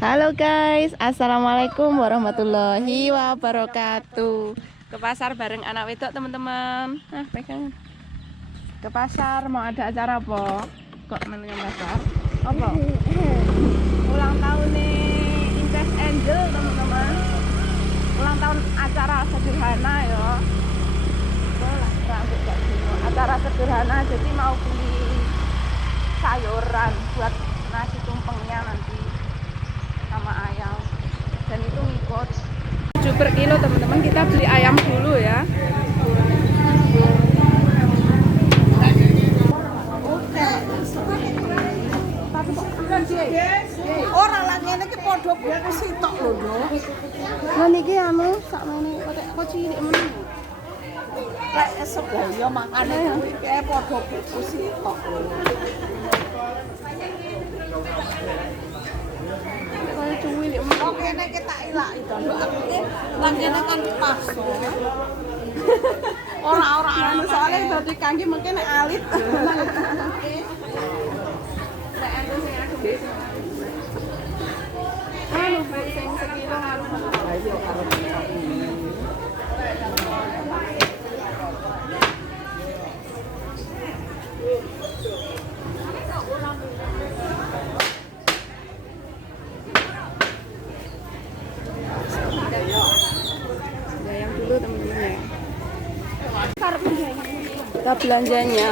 Halo guys, assalamualaikum warahmatullahi wabarakatuh. Ke pasar bareng anak wedok teman-teman. Nah, pegang. Ke pasar mau ada acara apa? Kok menunya pasar? Apa? Ulang tahun nih Incest Angel teman-teman. Ulang tahun acara sederhana ya. Acara sederhana jadi mau beli sayuran buat nasi tumpengnya nanti sama ayam, dan itu ngikut 7 per kilo teman-teman. Kita beli ayam dulu ya. Orang lagi ini ke podok buku sitok loh. Nah niki anu sakmene kok cilik men. Lek esuk lah ya makane kuwi kae podok buku sitok lho. Kayak cilik men. Kok kene kita ilak itu lho artine lan kene kan paso. Ora Anu soalnya berarti kangge mungkin alit. Anu Bu sing sekilo anu. ayo karo Yang dulu teman-teman ya. Kita belanjanya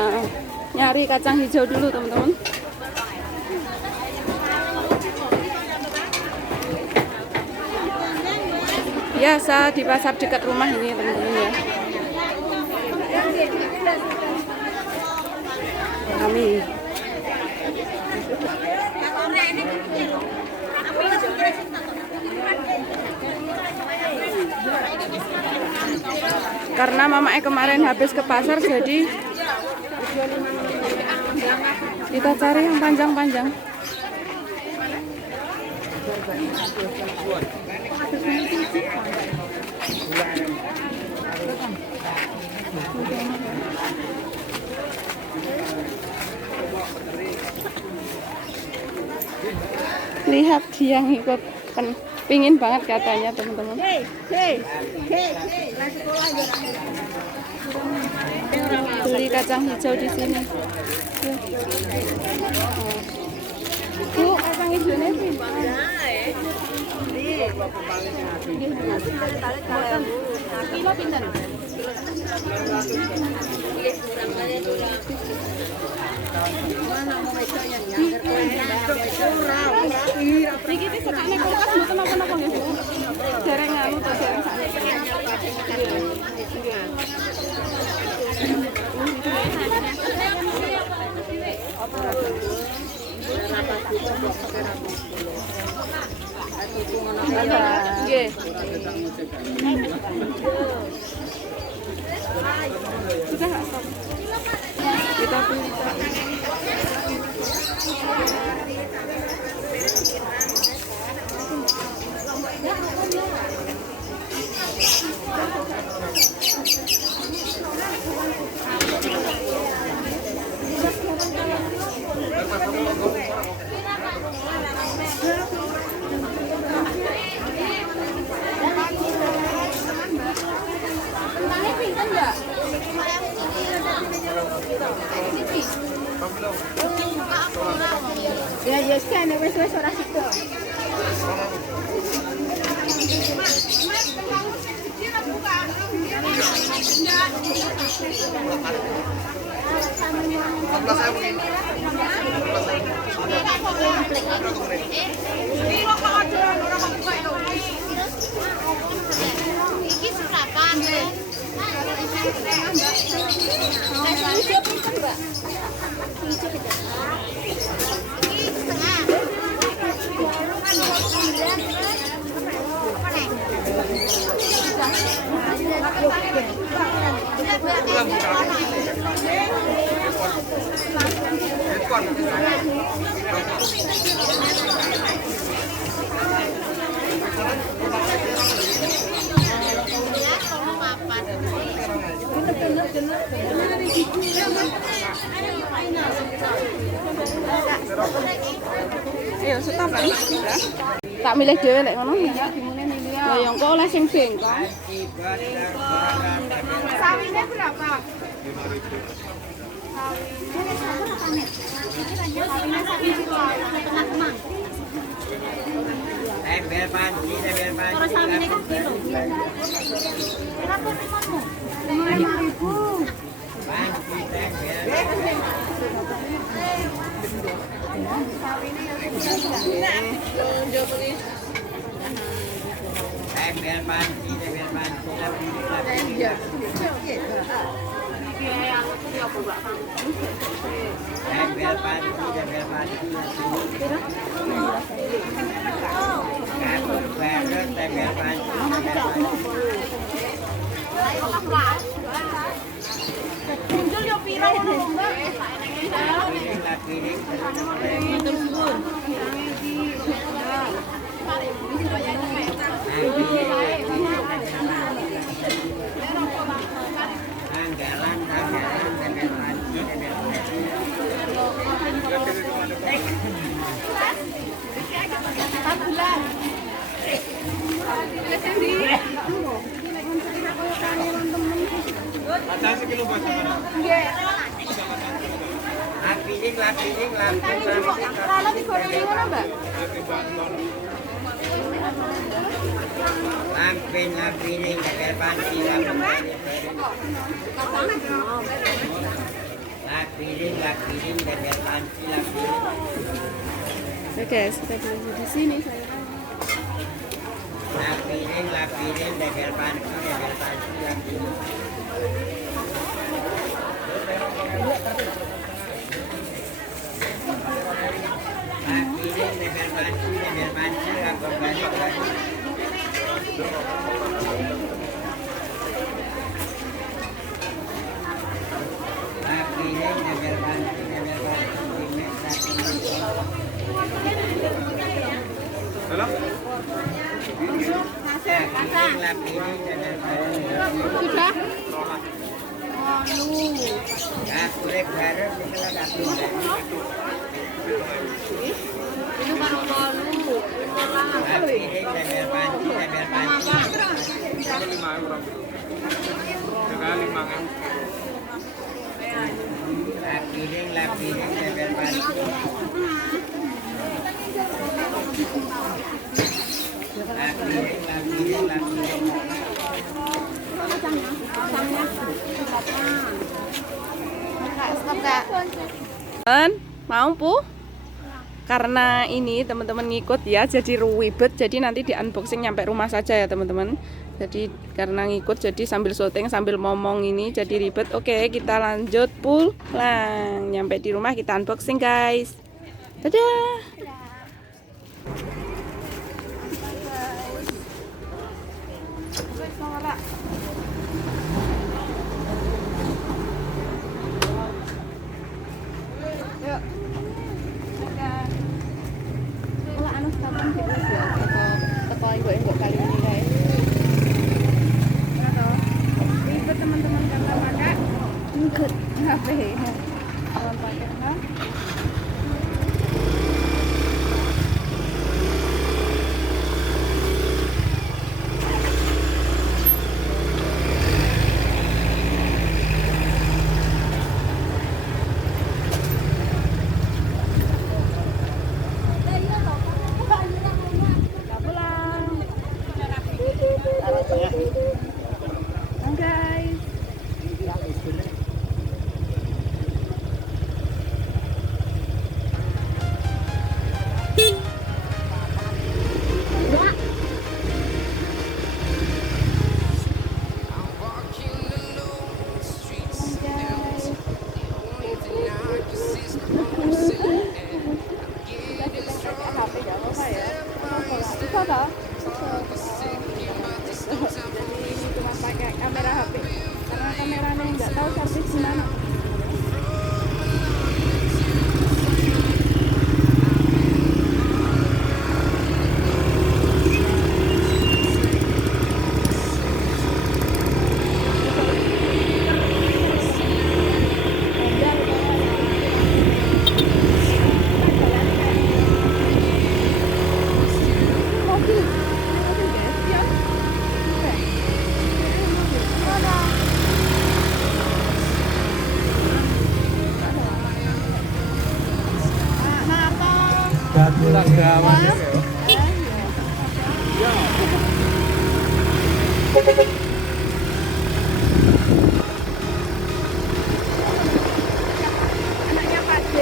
nyari kacang hijau dulu teman-teman. Biasa di pasar dekat rumah ini teman-teman ya. Kami karena mama kemarin habis ke pasar jadi kita cari yang panjang-panjang. Lihat dia ngikut pingin banget katanya teman-teman. Beli kacang hijau di sini. Bu, kacang hijaunya sih. Kilo pinten? Iki iki sekane kulkas mboten napa-napa nggih, Bu. Dereng anu to dereng sakniki. Nggih. Sudah nggak stop? Kita beli. Ya yes kan wis ora situ. Iki berapa? Ayo, stop. Tak milih dhewe lek ngono. Lah yang kok oleh sing bengkong. Sawinya berapa? Kalau sawinya kan kilo. Berapa temanmu? 5.000. Muncul yo piro ngono, Mbak? Kalau digoreng ngono, Mbak? Oke guys, kita beli di sini saya. Sudah? Mau pu? Karena ini teman-teman ngikut ya, jadi ribet. Jadi nanti di unboxing nyampe rumah saja ya teman-teman. Jadi karena ngikut, jadi sambil syuting sambil ngomong ini jadi ribet. Oke, kita lanjut pulang. Nyampe di rumah kita unboxing guys. Dadah. Teman-teman karena pakai HP. Instagraman ya. Anaknya Pak D.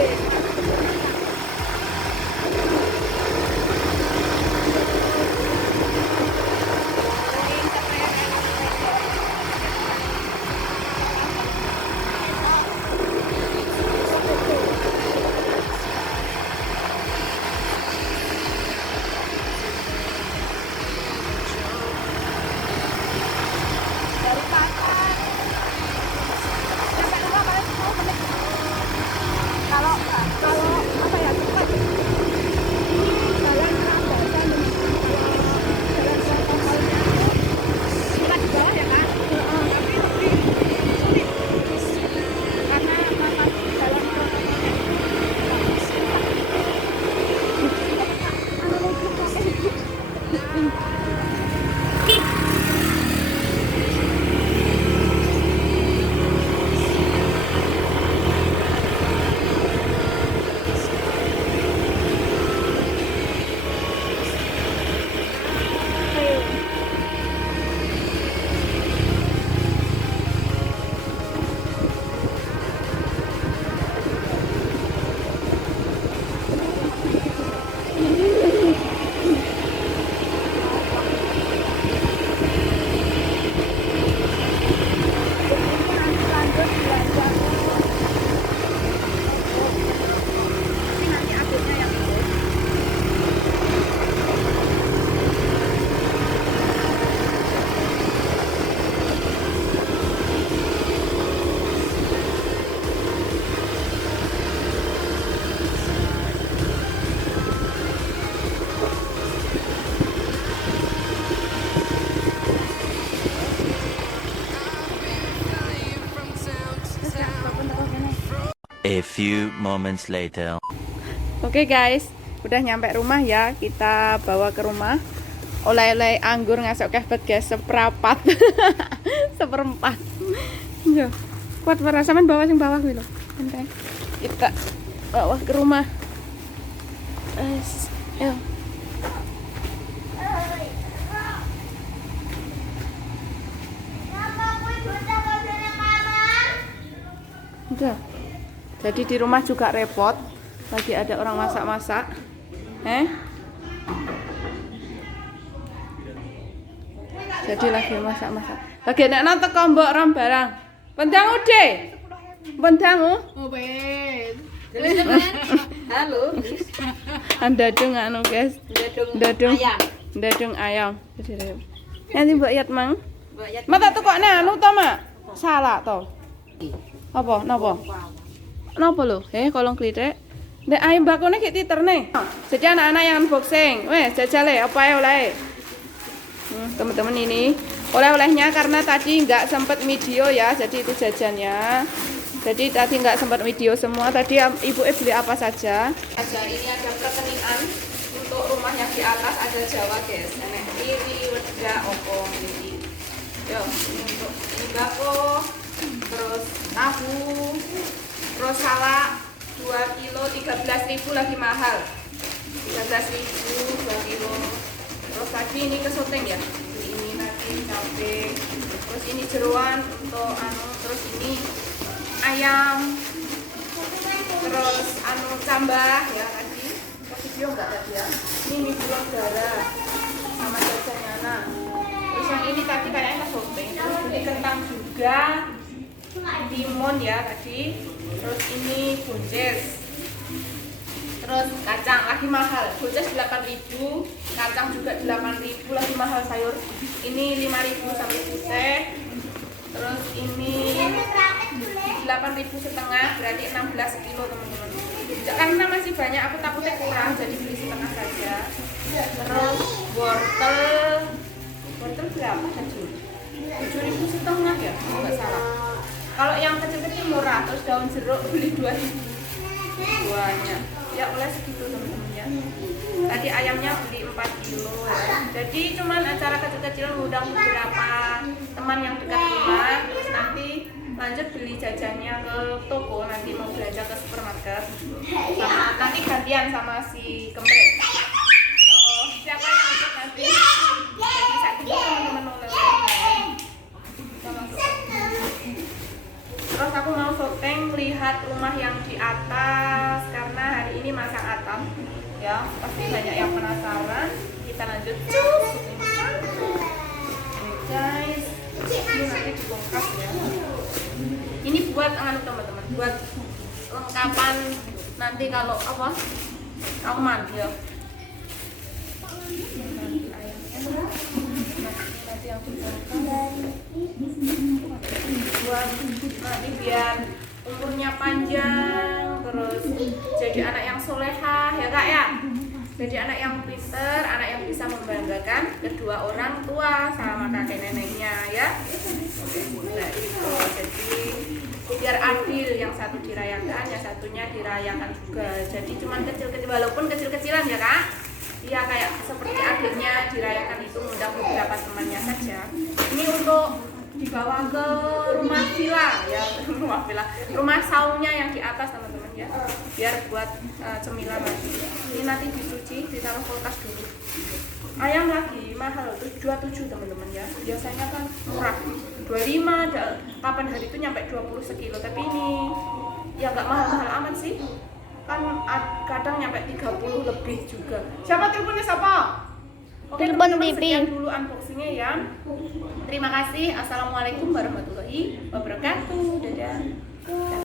A few moments later. Oke guys, udah nyampe rumah ya. Kita bawa ke rumah oleh-oleh anggur ngasok kebet guys, seperapat. Seperempat. Yo. Kuat para sampean bawa sing bawah kuwi lho. Santai. Kita bawa ke rumah. Yo. Udah. Jadi di rumah juga repot. Lagi ada orang masak-masak. Jadi lagi masak-masak. Lagi nek teko mbok rom barang. Pendang ude. Pendang. Halo. Dadung anu guys. Dadung ayam. Nanti Mbak Yat mang. Mak tak tukokne anu to, Mak. Salah to. Apa? Napa? Napa lho? Kolong klitik. Nek ayam bakone ki titerne. Jadi anak-anak yang unboxing. Wes jajale apa ae oleh. Teman-teman ini oleh-olehnya karena tadi nggak sempat video ya, jadi itu jajannya. Jadi tadi nggak sempat video semua. Tadi ibu beli apa saja? Ini ada perkeningan untuk rumah yang di atas ada Jawa guys. Nenek iri, wedha, opong, ini. Yo, ini untuk ini bako, terus tahu, terus salak 2 kilo 13.000 lagi mahal. 13.000 2 kilo. Terus tadi ini kesoting ya. Ini nanti cabai. Terus ini jeroan untuk terus ini ayam. Terus cambah ya tadi. Ke video enggak tadi ya? Ini gulung darah sama jajannya anak. Terus yang ini tadi kayaknya kesoting. Terus ini kentang juga. Timun ya tadi. Terus ini buncis. Terus kacang lagi mahal. Buncis 8.000, kacang juga 8.000 lagi mahal sayur. Ini 5.000 sampai buset. Terus ini 8.000 setengah, berarti 16 kilo teman-teman. Karena masih banyak, aku takutnya kurang, jadi beli setengah saja. Terus wortel berapa kan 7.000 setengah ya, kalau nggak salah. Kalau yang kecil-kecil murah, terus daun jeruk beli 2.000 duanya. Ya oleh segitu teman-teman ya. Tadi ayamnya beli 4 kilo ya. Jadi cuman acara kecil-kecil ngundang beberapa teman yang dekat rumah. Terus nanti lanjut beli jajannya ke toko, nanti mau belanja ke supermarket. Sama nanti gantian sama si kempret. Oh, siapa yang ikut nanti? Jadi saya tunggu teman-teman nonton. Terus aku mau syuting lihat rumah yang di atas karena hari ini masang atap. Ya, pasti banyak yang penasaran. Kita lanjut syuting. Guys, ini nanti dibongkar ya. Ini buat teman-teman, buat lengkapan nanti kalau apa? Kauman ya. Nanti yang dibongkar. Buat nanti biar umurnya panjang, terus jadi anak yang solehah ya kak ya. Jadi anak yang pinter, anak yang bisa membanggakan kedua orang tua sama kakek neneknya ya. Nah itu, jadi biar adil, yang satu dirayakan, yang satunya dirayakan juga. Jadi cuman kecil-kecil, walaupun kecil-kecilan ya kak. Iya kayak seperti adiknya dirayakan itu, ngundang beberapa temannya saja. Ini untuk dibawa ke rumah villa ya, rumah saungnya yang di atas teman-teman ya, biar buat cemilan lagi. Ini nanti dicuci, ditaruh kulkas dulu. Ayam lagi mahal tuh 27 teman-teman ya, biasanya kan murah 25, kapan hari itu nyampe 20 sekilo, tapi ini ya nggak mahal-mahal amat sih, kan kadang nyampe 30 lebih juga. Siapa teleponnya siapa? Oke, teman-teman, sekian dulu unboxingnya ya. Terima kasih. Assalamualaikum warahmatullahi wabarakatuh. Dadah.